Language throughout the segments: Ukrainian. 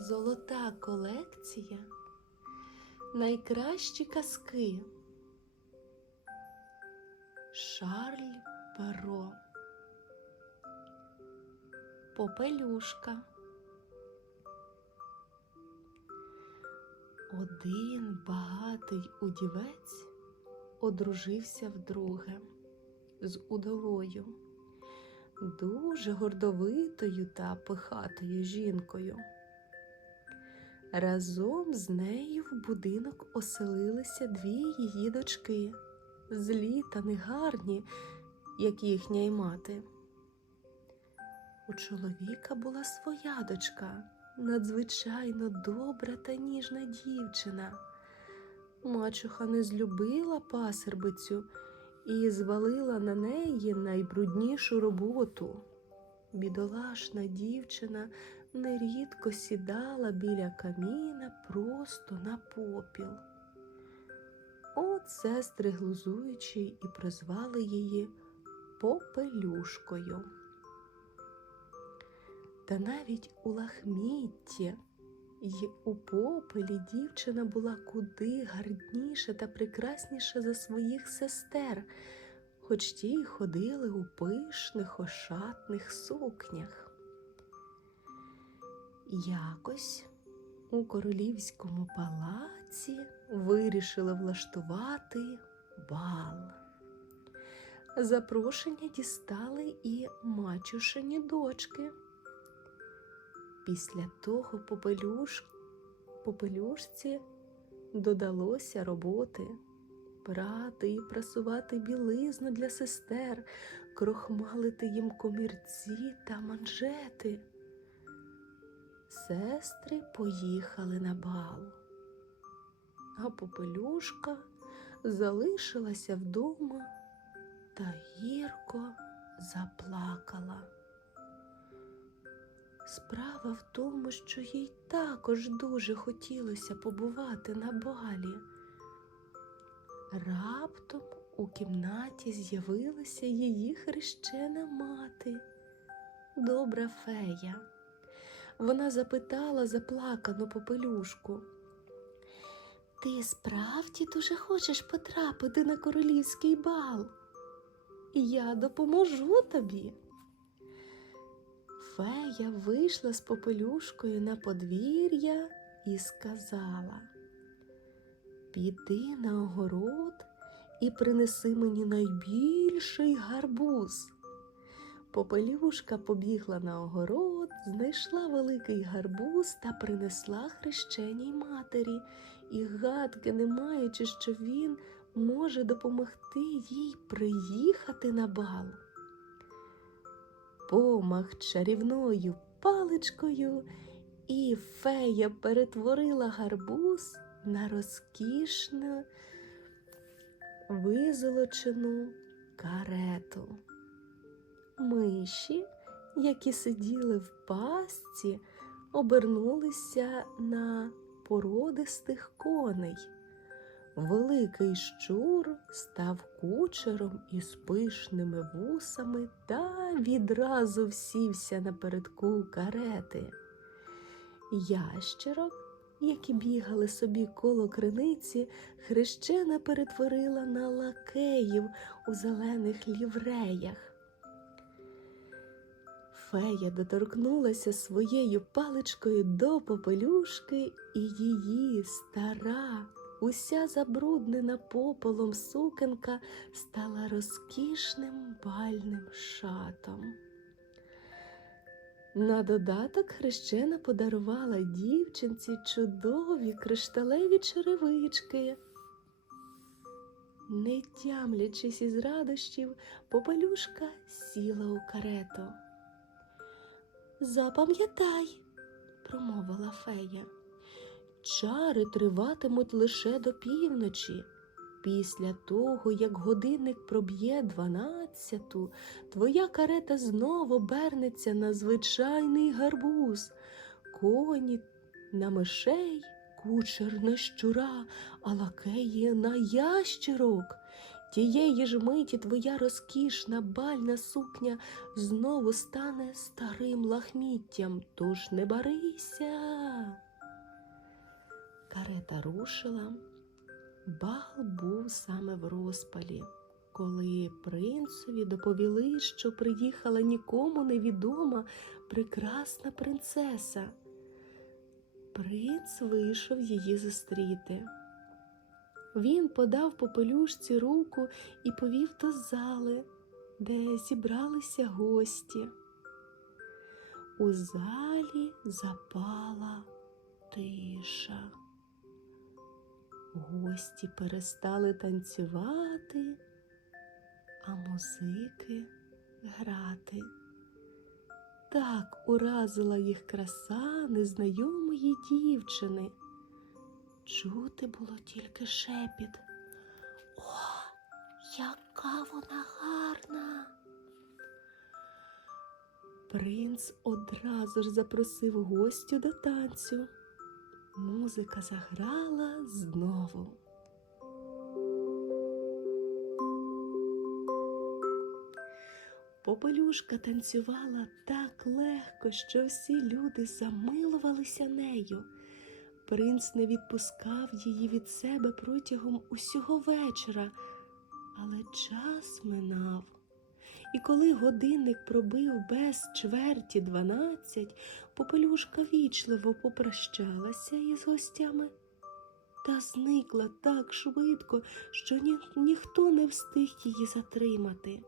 Золота колекція. Найкращі казки. Шарль Перо. Попелюшка. Один багатий удівець одружився вдруге з удовою, дуже гордовитою та пихатою жінкою. Разом з нею в будинок оселилися дві її дочки, злі та негарні, як їхня й мати. У чоловіка була своя дочка, надзвичайно добра та ніжна дівчина. Мачуха не злюбила пасербицю і звалила на неї найбруднішу роботу. Бідолашна дівчина нерідко сідала біля каміна просто на попіл. От сестри глузуючи і прозвали її Попелюшкою. Та навіть у лахмітті й у попелі дівчина була куди гарніша та прекрасніша за своїх сестер, хоч ті й ходили у пишних ошатних сукнях. Якось у королівському палаці вирішили влаштувати бал. Запрошення дістали і мачушині дочки. Після того попелюш... попелюшці додалося роботи прати і прасувати білизну для сестер, крохмалити їм комірці та манжети. Сестри поїхали на бал, а попелюшка залишилася вдома та гірко заплакала. Справа в тому, що їй також дуже хотілося побувати на балі. Раптом у кімнаті з'явилася її хрещена мати, добра фея. Вона запитала заплакану попелюшку. Ти справді дуже хочеш потрапити на королівський бал? Я допоможу тобі. Фея вийшла з попелюшкою на подвір'я і сказала Піди на огород і принеси мені найбільший гарбуз. Попелюшка побігла на огород, знайшла великий гарбуз та принесла хрещеній матері, і гадки не маючи, що він може допомогти їй приїхати на бал. Помах чарівною паличкою, і фея перетворила гарбуз на розкішну визолочену карету. Миші, які сиділи в пастці, обернулися на породистих коней. Великий щур став кучером із пишними вусами та відразу всівся напередку карети. Ящерок, які бігали собі коло криниці, хрещена перетворила на лакеїв у зелених лівреях. Фея доторкнулася своєю паличкою до попелюшки, і її стара, уся забруднена попелом сукенка стала розкішним бальним шатом. На додаток хрещена подарувала дівчинці чудові кришталеві черевички. Не тямлячись із радощів, попелюшка сіла у карету. Запам'ятай, промовила фея, чари триватимуть лише до півночі. Після того, як годинник проб'є дванадцяту, твоя карета знову обернеться на звичайний гарбуз, коні на мишей, кучер на щура, а лакеї на ящерок. Тієї ж миті твоя розкішна бальна сукня знову стане старим лахміттям, тож не барися. Карета рушила. Бал був саме в розпалі, коли принцеві доповіли, що приїхала нікому невідома прекрасна принцеса. Принц вийшов її зустріти. Він подав попелюшці руку і повів до зали, де зібралися гості. У залі запала тиша. Гості перестали танцювати, а музики грати. Так уразила їх краса незнайомої дівчини. Чути було тільки шепіт. О, яка вона гарна. Принц одразу ж запросив гостю до танцю. Музика заграла знову. Попелюшка танцювала так легко, що всі люди замилувалися нею. Принц не відпускав її від себе протягом усього вечора, але час минав. І коли годинник пробив без чверті дванадцять, попелюшка вічливо попрощалася із гостями та зникла так швидко, що ні, ніхто не встиг її затримати.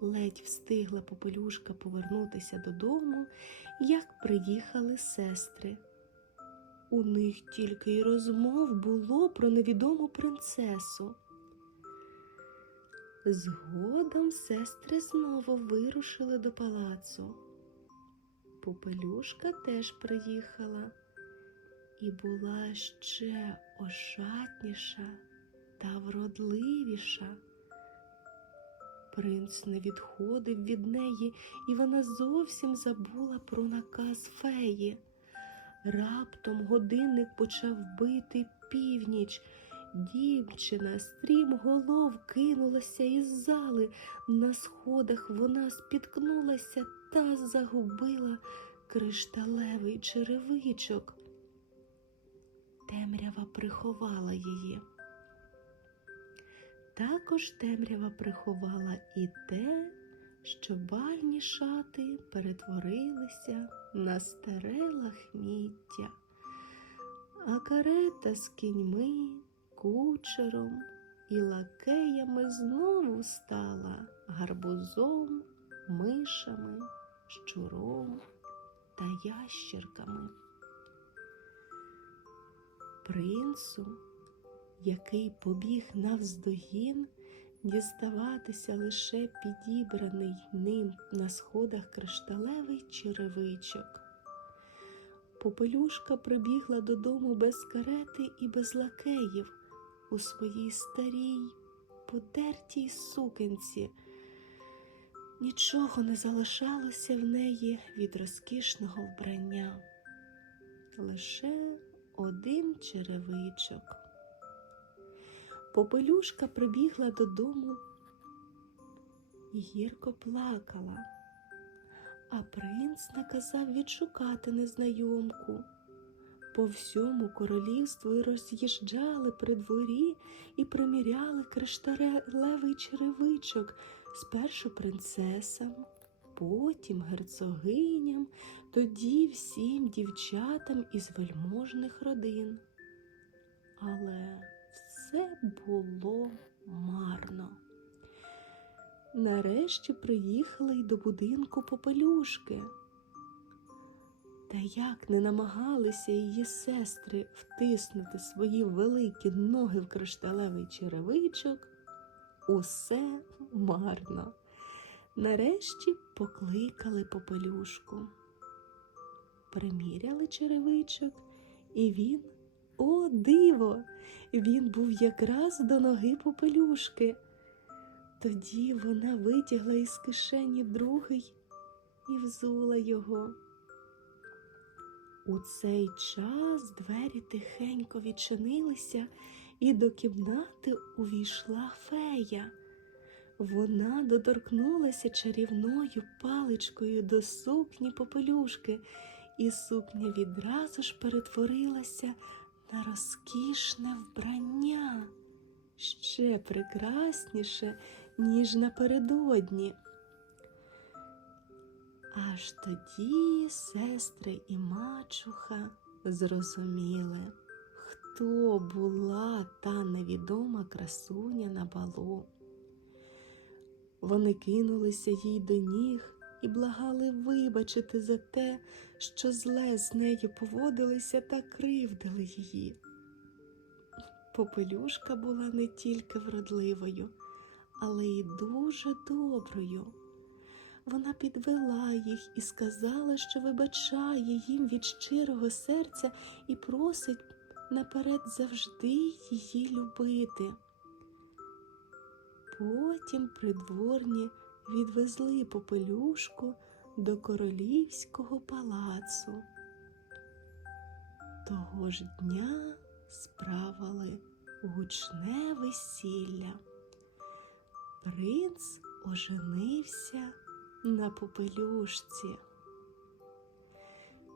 Ледь встигла попелюшка повернутися додому, як приїхали сестри. У них тільки й розмов було про невідому принцесу. Згодом сестри знову вирушили до палацу. Попелюшка теж приїхала і була ще ошатніша та вродливіша. Принц не відходив від неї, і вона зовсім забула про наказ феї. Раптом годинник почав бити північ. Дівчина стрімголов кинулася із зали. На сходах вона спіткнулася та загубила кришталевий черевичок. Темрява приховала її. Також темрява приховала і те, що бальні шати перетворилися на старе лахміття, а карета з кіньми, кучером і лакеями знову стала гарбузом, мишами, щуром та ящерками. Принцу який побіг навздогін діставатися лише підібраний ним на сходах кришталевий черевичок. Попелюшка прибігла додому без карети і без лакеїв у своїй старій, подертій сукенці. Нічого не залишалося в неї від розкішного вбрання, лише один черевичок. Попелюшка прибігла додому і гірко плакала, а принц наказав відшукати незнайомку. По всьому королівству роз'їжджали при дворі і приміряли кришталевий черевичок спершу принцесам, потім герцогиням, тоді всім дівчатам із вельможних родин. Але все було марно. Нарешті приїхали й до будинку попелюшки. Та як не намагалися її сестри втиснути свої великі ноги в кришталевий черевичок, усе марно. Нарешті покликали попелюшку. Приміряли черевичок, і він, о, диво! Він був якраз до ноги попелюшки. Тоді вона витягла із кишені другий і взула його. У цей час двері тихенько відчинилися, і до кімнати увійшла фея. Вона доторкнулася чарівною паличкою до сукні попелюшки, і сукня відразу ж перетворилася на розкішне вбрання, ще прекрасніше, ніж напередодні. Аж тоді сестри і мачуха зрозуміли, хто була та невідома красуня на балу. Вони кинулися їй до ніг і благали вибачити за те, що зле з нею поводилися та кривдили її. Попелюшка була не тільки вродливою, але й дуже доброю. Вона підвела їх і сказала, що вибачає їм від щирого серця і просить наперед завжди її любити. Потім придворні відвезли попелюшку до королівського палацу. Того ж дня справили гучне весілля. Принц оженився на попелюшці.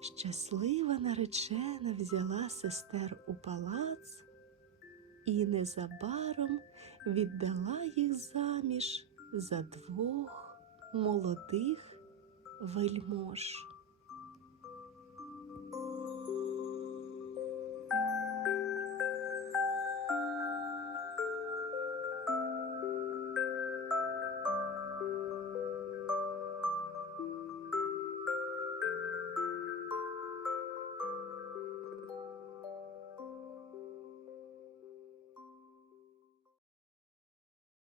Щаслива наречена взяла сестер у палац і незабаром віддала їх заміж за двох молодих вельмож.